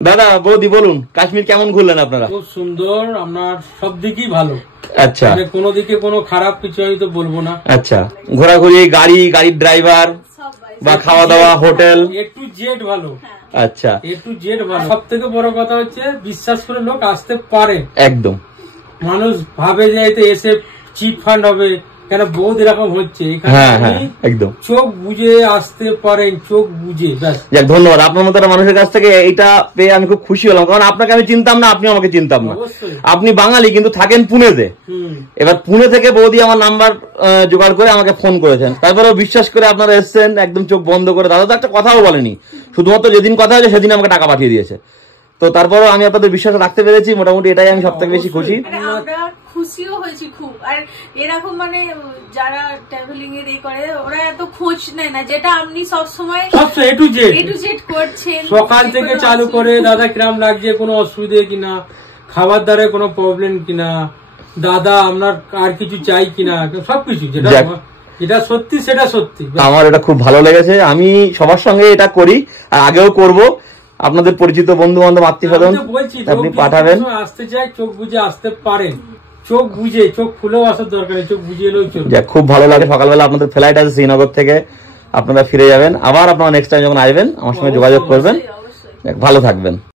দাদা বৌদি বলুন কাশ্মীর কেমন ঘুরলেন আপনারা? খুব সুন্দর, আপনার সব দিকই ভালো। আচ্ছা, কোনো দিকে কোনো খারাপ কিছু আমি তো বলবো না। আচ্ছা, ঘোরাঘুরি, গাড়ির ড্রাইভার বা খাওয়া দাওয়া, হোটেল A to Z ভালো। আচ্ছা, A to Z ভালো। সব থেকে বড় কথা হচ্ছে বিশ্বাস করে লোক আসতে পারে। একদম। মানুষ ভাবে যে এসে চিট ফান্ড হবে, কেন বহুত এরকম হচ্ছে এখানে। একদম চোখ বুঝে আসতে পারেন, চোখ বুঝে। যাক, ধন্যবাদ। আপনার মতো মানুষের কাছ থেকে এইটা পেয়ে আমি খুব খুশি হলাম, কারণ আপনাকে আমি চিনতাম না, আপনি আমাকে চিনতাম না। আপনি বাঙালি কিন্তু থাকেন পুনেতে। এবার পুনে থেকে বৌদি আমার নাম্বার জোগাড় করে আমাকে ফোন করেছেন, তারপরেও বিশ্বাস করে আপনারা এসছেন একদম চোখ বন্ধ করে। দাদা তো একটা কথাও বলেনি, শুধুমাত্র যেদিন কথা হয়েছে সেদিন আমাকে টাকা পাঠিয়ে দিয়েছে। তো তারপরেও আমি আপনাদের বিশ্বাস রাখতে পেরেছি, মোটামুটি এটাই আমি সব থেকে বেশি খুশি। আমরা খুশিও হয়েছি খুব। আর এরকম যারা ট্রাভেলিং এর করে ওরা এত খোঁজ নেয় না, যেটা আপনি সবসময় A to Z করছেন। সকাল থেকে চালু করে দাদা কিরাম লাগছে, কোনো অসুবিধে কিনা, খাবার দারে কোনো প্রবলেম কিনা, দাদা আপনার আর কিছু চাই কিনা, সবকিছু যেটা সত্যি সেটা সত্যি। আমার এটা খুব ভালো লেগেছে। আমি সবার সঙ্গে এটা করি, আর আগেও করব। আপনাদের পরিচিত বন্ধু বান্ধব, আত্মীয় স্বজন আপনি পাঠাবেন। আসতে চাই, চোখ বুঝে আসতে পারেন। চোখ বুঝে, চোখ খুলেও আসার দরকার নেই, চোখ বুঝে এলেও চলবে। খুব ভালো লাগে। সকালবেলা আপনাদের ফ্লাইট আছে শ্রীনগর থেকে, আপনারা ফিরে যাবেন। আবার আপনারা নেক্সট টাইম যখন আসবেন আমার সঙ্গে যোগাযোগ করবেন। ভালো থাকবেন।